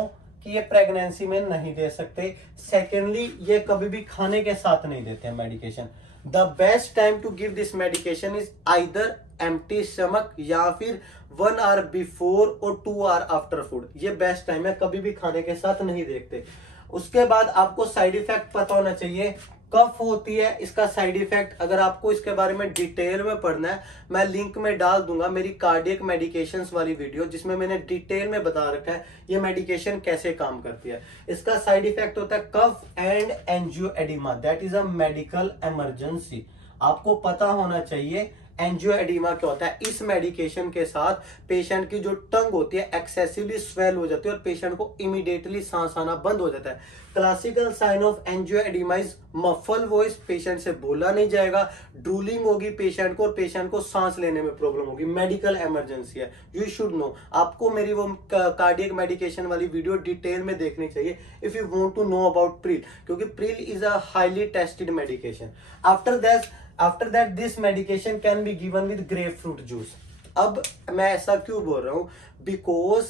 कि ये प्रेगनेंसी में नहीं दे सकते। सेकेंडली, ये कभी भी खाने के साथ नहीं देते हैं medication. The best time to give this medication is either empty stomach या फिर 1 आवर बिफोर और 2 आवर आफ्टर फूड। ये बेस्ट टाइम है, कभी भी खाने के साथ नहीं देखते। उसके बाद आपको साइड इफेक्ट पता होना चाहिए, कफ होती है, इसका साइड इफेक्ट। अगर आपको इसके बारे में डिटेल में पढ़ना है, मैं लिंक में डाल दूंगा मेरी कार्डियक मेडिकेशंस वाली वीडियो, जिसमें मैंने डिटेल में बता रखा है ये मेडिकेशन कैसे काम करती है। इसका साइड इफेक्ट होता है cough and angioedema, that is a medical emergency. आपको पता होना चाहिए एंजियोएडिमा क्या होता है। इस मेडिकेशन के साथ पेशेंट की जो टंग होती है एक्सेसिवली स्वेल हो जाती है और पेशेंट को इमीडिएटली सांस आना बंद हो जाता है। Classical sign of angioedema is muffle voice, patient से बोला नहीं जाएगा, ड्रूलिंग होगी पेशेंट को और पेशेंट को सांस लेने में प्रॉब्लम होगी। मेडिकल इमरजेंसी है, यू शुड नो। आपको मेरी वो कार्डियक मेडिकेशन वाली वीडियो डिटेल में देखनी चाहिए if you want to know about pril, क्योंकि pril is a highly tested medication. After that this medication can be given with grapefruit juice. अब मैं ऐसा क्यों बोल रहा हूं, because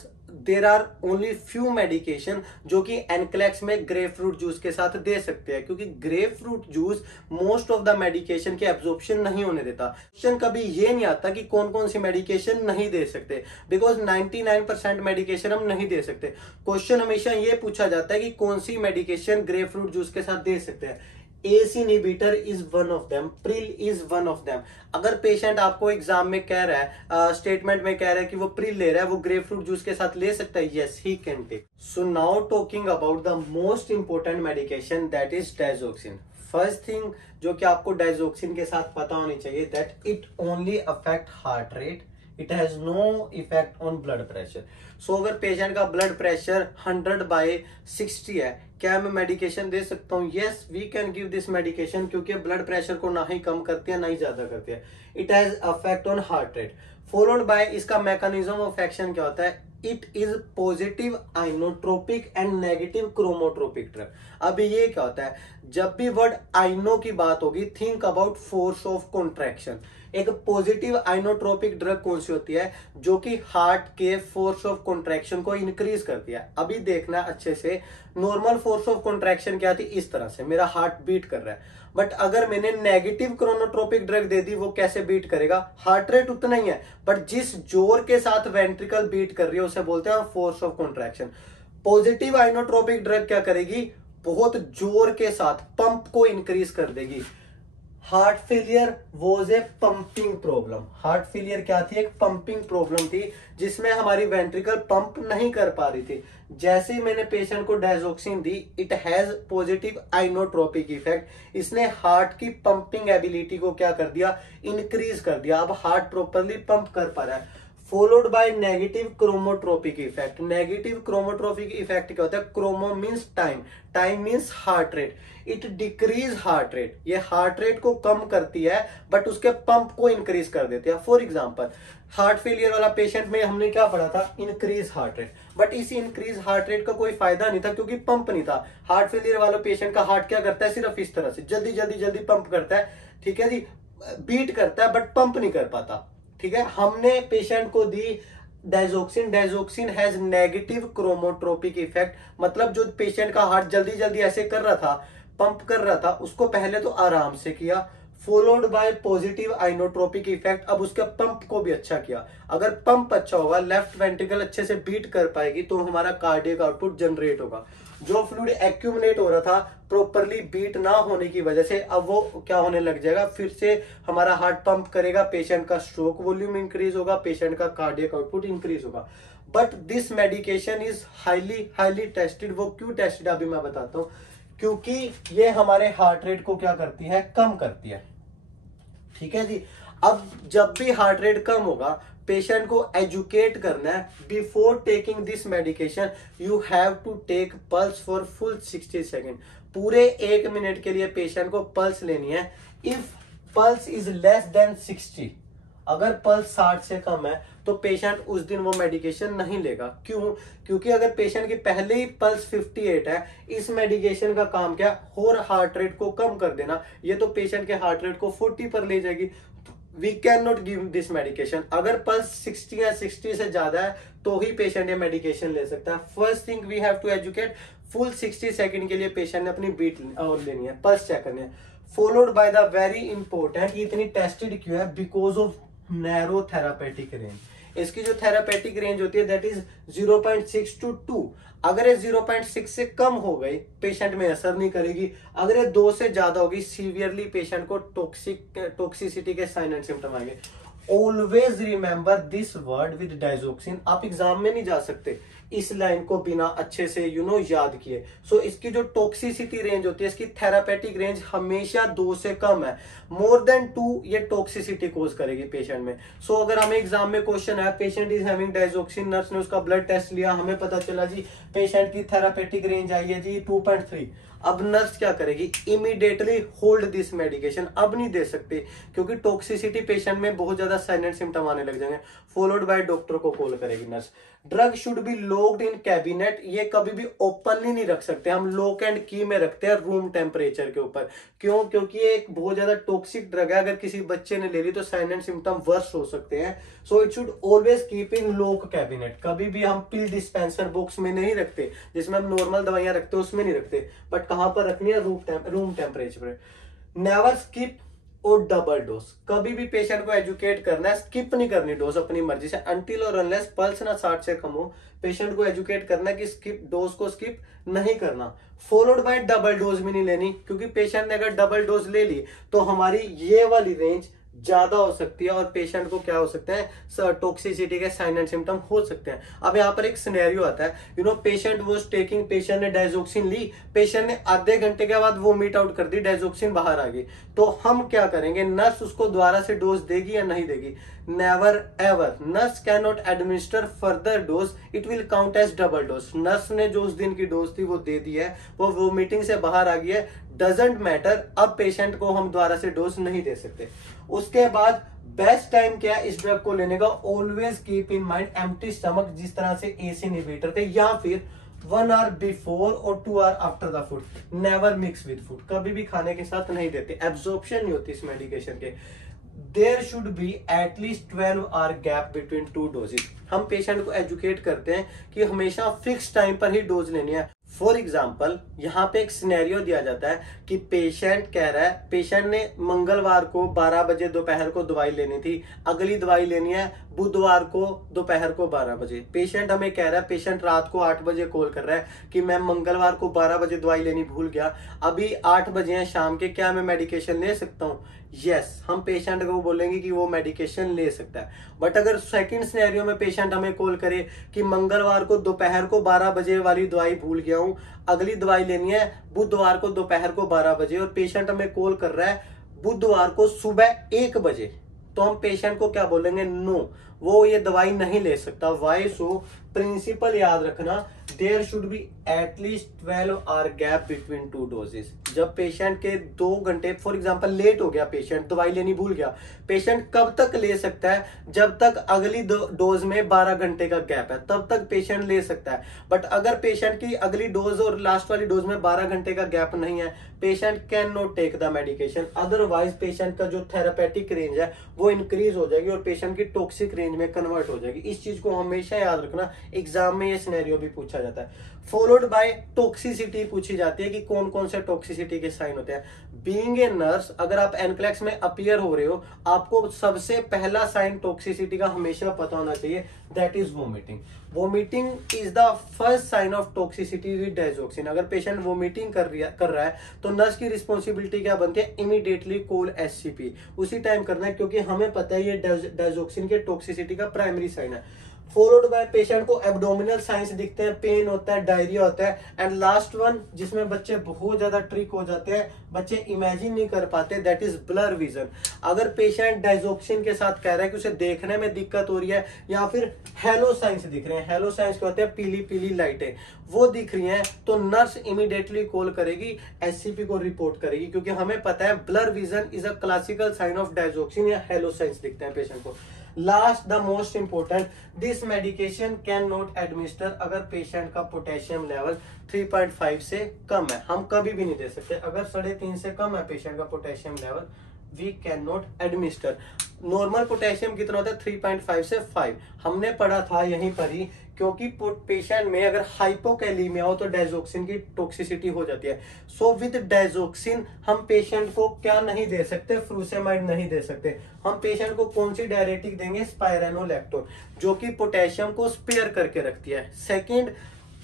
there are only few medication जो कि एनक्लेक्स में ग्रेपफ्रूट जूस के साथ दे सकते हैं, क्योंकि grapefruit juice most of the medication के एब्जॉर्प्शन नहीं होने देता। क्वेश्चन कभी ये नहीं आता कि कौन कौन सी मेडिकेशन नहीं दे सकते, बिकॉज 99% मेडिकेशन हम नहीं दे सकते। क्वेश्चन हमेशा ये पूछा जाता है कि कौन सी मेडिकेशन ग्रेपफ्रूट जूस के साथ दे सकते हैं। ACE inhibitor is one of them, Pril is one of them. अगर पेशेंट आपको एग्जाम में कह रहा है, स्टेटमेंट में कह रहा है कि वो प्रिल ले रहा है, वो ग्रेपफ्रूट जूस के साथ ले सकता है, yes he can take. So now talking about the most important medication, that is digoxin. First thing जो कि आपको डायजोक्सिन के साथ पता होनी चाहिए, that it only affect heart rate, it has no effect on blood pressure. So अगर पेशेंट का ब्लड प्रेशर 100/60 है, क्या मैं मेडिकेशन दे सकता हूँ? Yes, we can give this medication, क्योंकि ब्लड प्रेशर को ना ही कम करती है ना ही ज्यादा करती है। It has affect on heart rate. Followed by, इसका मैकेनिज्म ऑफ एक्शन क्या होता है, it is positive inotropic and negative chromotropic drug. अब ये क्या होता है, जब भी वर्ड आइनो की बात होगी, think about force of contraction. एक पॉजिटिव आइनोट्रोपिक ड्रग कौन सी होती है, जो कि हार्ट के फोर्स ऑफ कॉन्ट्रैक्शन को इंक्रीज करती है। अभी देखना अच्छे से, नॉर्मल फोर्स ऑफ कॉन्ट्रैक्शन क्या थी, इस तरह से मेरा हार्ट बीट कर रहा है, बट अगर मैंने नेगेटिव क्रोनोट्रोपिक ड्रग दे दी, वो कैसे बीट करेगा, हार्ट रेट उतना ही है, बट जिस जोर के साथ वेंट्रिकल बीट कर रही है उसे बोलते हैं force of contraction. Positive inotropic drug क्या करेगी, बहुत जोर के साथ पंप को इंक्रीज कर देगी। Heart failure was a pumping problem. Heart failure क्या थी, एक पंपिंग प्रॉब्लम थी, जिसमें हमारी वेंट्रिकल पंप नहीं कर पा रही थी। जैसे ही मैंने पेशेंट को डायजोक्सिन दी, it has positive inotropic effect. इसने हार्ट की पंपिंग एबिलिटी को क्या कर दिया, इंक्रीज कर दिया। अब हार्ट प्रॉपरली पंप कर पा रहा है। Followed by negative chromotropic effect. Negative chromotropic effect क्या होता है, chromo means time, time means heart rate. It decrease heart rate, ये हार्ट रेट को कम करती है बट उसके पंप को इंक्रीज कर देती है। फॉर एग्जांपल, हार्ट फेलियर वाला पेशेंट में हमने क्या पढ़ा था, इंक्रीज हार्ट रेट, बट इस इंक्रीज हार्ट रेट का कोई फायदा नहीं था क्योंकि पंप नहीं था। हार्ट फेलियर वाला पेशेंट का हार्ट क्या करता है, सिर्फ इस तरह से जल्दी जल्दी जल्दी पंप करता है, ठीक है जी, बीट करता है बट पंप नहीं कर पाता, ठीक है। हमने पेशेंट को दी डायजोक्सिन। डायजोक्सिन हैज नेगेटिव क्रोमोट्रोपिक इफेक्ट, मतलब जो पेशेंट का हार्ट जल्दी जल्दी ऐसे कर रहा था, पंप कर रहा था, उसको पहले तो आराम से किया, followed by positive inotropic effect. अब उसके पंप को भी अच्छा किया। अगर पंप अच्छा होगा, लेफ्ट वेंट्रिकल अच्छे से बीट कर पाएगी, तो हमारा कार्डियक आउटपुट जनरेट होगा। जो फ्लूइड एक्यूमुलेट हो रहा था प्रॉपरली बीट ना होने की वजह से, अब वो क्या होने लग जाएगा, फिर से हमारा हार्ट पंप करेगा, पेशेंट का स्ट्रोक वॉल्यूम इंक्रीज होगा, पेशेंट का कार्डियक आउटपुट इंक्रीज होगा। But this medication is highly tested. वो क्यों टेस्टेड, अभी मैं बताता हूँ। क्योंकि ये हमारे हार्ट रेट को क्या करती है, कम करती है, ठीक है जी। अब जब भी हार्ट रेट कम होगा, पेशेंट को एजुकेट करना है, before taking this medication you have to take pulse for full 60 second. पूरे 1 मिनट के लिए पेशेंट को पल्स लेनी है। If pulse is less than 60, अगर पल्स 60 से कम है तो पेशेंट उस दिन वो मेडिकेशन नहीं लेगा। क्यों? क्योंकि अगर पेशेंट की पहले ही पल्स 58 है, इस मेडिकेशन का काम क्या, और हार्ट रेट को कम कर देना, ये तो पेशेंट के हार्ट रेट को 40 पर ले जाएगी। We can not give this medication. अगर पल्स 60 या 60 से ज्यादा है तो ही पेशेंट ये मेडिकेशन ले सकता है। First thing we have to educate, full 60 second के लिए पेशेंट ने अपनी बीट और लेनी है, पल्स चेक करनी है, followed by the very important, ये इतनी टेस्टेड क्यों है, because of narrow therapeutic range. इसकी जो थेरापेटिक रेंज होती है दैट इज 0.6 to 2। अगर ये 0.6 से कम हो गई पेशेंट में असर नहीं करेगी, अगर ये 2 से ज्यादा होगी सीवियरली पेशेंट को टॉक्सिसिटी के साइन एंड सिम्टम आएंगे। Always remember this word with digoxin. आप एग्जाम में नहीं जा सकते इस लाइन को बिना अच्छे से याद किए। सो इसकी जो टॉक्सिसिटी रेंज होती है, इसकी थेरापेटिक रेंज हमेशा 2 से कम है। मोर देन 2 ये टॉक्सिसिटी कोज करेगी पेशेंट में। सो अगर हमें एग्जाम में क्वेश्चन है, पेशेंट इज हैविंग डाइजोक्सिन, नर्स ने उसका ब्लड टेस्ट लिया, हमें पता चला जी पेशेंट की थेरापेटिक रेंज आई है जी 2.3। अब नर्स क्या करेगी, इमीडिएटली होल्ड दिस मेडिकेशन। अब नहीं दे सकते क्योंकि टॉक्सिसिटी पेशेंट में बहुत ज्यादा साइलेंट सिम्टम आने लग जाएंगे। फॉलोड बाय डॉक्टर को कॉल करेगी nurse. Drug should be locked in cabinet. ये कभी भी ओपनली नहीं रख सकते, हम लॉक एंड की में रखते हैं रूम टेम्परेचर के ऊपर। क्यों? क्योंकि ये एक बहुत ज्यादा टॉक्सिक ड्रग है, अगर किसी बच्चे ने ले ली तो साइलेंट सिम्टम वर्स हो सकते हैं। So it should always keep in lock cabinet. कभी भी हम पिल डिस्पेंसर बॉक्स में नहीं रखते, जिसमें हम नॉर्मल दवाइयां रखते हैं उसमें नहीं रखते, बट कहां पर रखनी है, रूम टेम्परेचर पर। नेवर स्किप और डबल डोज। कभी भी पेशेंट को एजुकेट करना है, स्किप नहीं करनी डोज अपनी मर्जी से, अनटिल और अनलेस पल्स ना 60 से कम हो। पेशेंट को एजुकेट करना है कि स्किप डोज को स्किप नहीं करना। फॉलोड बाय डबल डोज भी नहीं लेनी, क्योंकि पेशेंट ने अगर डबल डोज ले ली तो हमारी ये वाली रेंज ज्यादा हो सकती है और पेशेंट को क्या हो सकता है, टॉक्सिसिटी के साइन एंड सिम्टम हो सकते हैं। अब यहाँ पर एक सिनेरियो आता है, पेशेंट वाज टेकिंग, पेशेंट ने डाइजोक्सिन ली, पेशेंट ने आधे घंटे के बाद वोमिट आउट कर दी, डाइजोक्सिन बाहर आ गई, तो हम क्या करेंगे, नर्स उसको दोबारा से डोज देगी या नहीं देगी? Never ever, nurse can not administer further dose, it will count as double dose. Nurse ने जो उस दिन की डोज थी वो दे दी है, वो वोमिटिंग से बाहर आ गई है, डजेंट मैटर, अब पेशेंट को हम दोबारा से डोज नहीं दे सकते। उसके बाद बेस्ट टाइम क्या है इस ड्रग को लेने का, always keep in mind empty stomach, जिस तरह से एसी इनहिबिटर थे, या फिर 1 hour बिफोर और 2 hour after the food. Never mix with food, कभी भी खाने के साथ नहीं देते, एब्जॉर्प्शन नहीं होती इस मेडिकेशन के। There should be at least 12 hour gap between 2 doses. हम पेशेंट को एजुकेट करते हैं कि हमेशा फिक्स टाइम पर ही डोज लेनी है। फॉर एग्जाम्पल यहाँ पे एक सिनेरियो दिया जाता है कि पेशेंट कह रहा है, पेशेंट ने मंगलवार को 12 बजे दोपहर को दवाई लेनी थी, अगली दवाई लेनी है बुधवार को दोपहर को 12 बजे। पेशेंट हमें कह रहा है, पेशेंट रात को 8 बजे कॉल कर रहा है कि मैं मंगलवार को 12 बजे दवाई लेनी भूल गया, अभी 8 बजे हैं शाम के, क्या मैं मेडिकेशन ले सकता हूँ? यस, हम पेशेंट को बोलेंगे कि वो मेडिकेशन ले सकता है। बट अगर सेकंड सिनेरियो में पेशेंट हमें कॉल करे कि मंगलवार को दोपहर को 12 बजे वाली दवाई भूल गया हूं, अगली दवाई लेनी है बुधवार को दोपहर को 12 बजे, और पेशेंट हमें कॉल कर रहा है बुधवार को सुबह 1 बजे, तो हम पेशेंट को क्या बोलेंगे? नो, वो ये दवाई नहीं ले सकता। वाई? सो प्रिंसिपल याद रखना, there should be at least 12 hour gap between 2 doses. जब पेशेंट के 2 घंटे, फॉर एग्जांपल लेट हो गया, पेशेंट दवाई लेनी भूल गया, पेशेंट कब तक ले सकता है? जब तक अगली डोज में 12 घंटे का गैप है, तब तक पेशेंट ले सकता है। बट अगर पेशेंट की अगली डोज और लास्ट वाली डोज में 12 घंटे का गैप नहीं है, patient can not take the medication. Otherwise patient का जो थेरापेटिक रेंज है वो इंक्रीज हो जाएगी और पेशेंट की टॉक्सिक रेंज में कन्वर्ट हो जाएगी। इस चीज को हमेशा याद रखना, एग्जाम में ये सिनेरियो भी पूछा जाता है। फॉलोड बाय टॉक्सिसिटी पूछी जाती है कि कौन कौन से टॉक्सिसिटी के साइन होते हैं। बीइंग ए नर्स, अगर आप एनक्लेक्स में अपीयर हो रहे हो, आपको सबसे पहला साइन टॉक्सिसिटी का हमेशा पता होना चाहिए, that is vomiting. Vomiting is the first sign of toxicity with digoxin. अगर पेशेंट वोमिटिंग कर रहा है तो नर्स की रिस्पॉन्सिबिलिटी क्या बनती है? इमीडिएटली कॉल एससीपी, उसी टाइम करना है, क्योंकि हमें पता है ये डाइजोक्सिन के टॉक्सिसिटी का प्राइमरी साइन है। फॉलोड बाय पेशेंट को एब्डोमिनल साइंस दिखते हैं, पेन होता है, डायरिया होता है, एंड लास्ट वन जिसमें बच्चे बहुत ज्यादा ट्रिक हो जाते हैं, बच्चे इमेजिन नहीं कर पाते, दैट इज ब्लर विजन। अगर पेशेंट डायजोक्सिन के साथ कह रहा है कि उसे देखने में दिक्कत हो रही है, या फिर हेलो साइंस दिख रहे हैं, हेलो साइंस क्या होते हैं, पीली पीली लाइटें वो दिख रही हैं, तो नर्स इमीडिएटली कॉल करेगी, एससीपी को रिपोर्ट करेगी, क्योंकि हमें पता है blur vision is a classical sign of digoxin या हेलो साइंस दिखते हैं पेशेंट को। Last the most important, this medication can not administer अगर पेशेंट का पोटेशियम लेवल 3.5 से कम है, हम कभी भी नहीं दे सकते। अगर 3.5 से कम है पेशेंट का potassium level, we can not administer. Normal potassium कितना होता है, 3.5 से 5 हमने पढ़ा था यहीं पर ही, क्योंकि पेशेंट में अगर हाइपोकैलीमिया हो तो डायजोक्सिन की टॉक्सिसिटी हो जाती है। सो विद डायजोक्सिन हम पेशेंट को क्या नहीं दे सकते, फ्रूसेमाइड नहीं दे सकते। हम पेशेंट को कौन सी डायरेटिक देंगे, स्पाइरेनोलैक्टोन, जो कि पोटेशियम को स्पेयर करके रखती है। सेकेंड,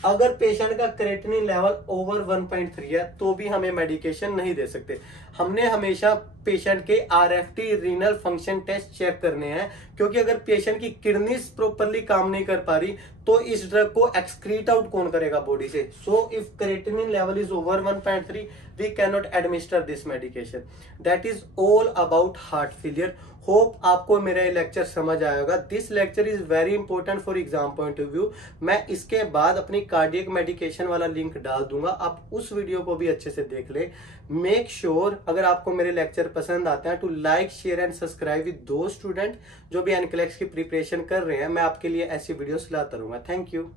अगर पेशेंट का क्रेटिनिन लेवल ओवर 1.3 है तो भी हमें मेडिकेशन नहीं दे सकते। हमने हमेशा पेशेंट के RFT renal function test check करने हैं, क्योंकि अगर पेशेंट की किडनीज प्रॉपरली काम नहीं कर पा रही तो इस ड्रग को एक्सक्रीट आउट कौन करेगा बॉडी से। So if creatinine level is over 1.3 we can not administer this medication. That is all about heart failure. Hope आपको मेरा ये लेक्चर समझ आएगा। This lecture is very important for exam point of view. मैं इसके बाद अपनी कार्डियक मेडिकेशन वाला लिंक डाल दूंगा, आप उस वीडियो को भी अच्छे से देख ले। मेक श्योर अगर आपको मेरे लेक्चर पसंद आते हैं to like share and subscribe with दो स्टूडेंट जो भी एनक्लेक्स की प्रिपरेशन कर रहे हैं। मैं आपके लिए ऐसी वीडियोस लाता रहूंगा। Thank you.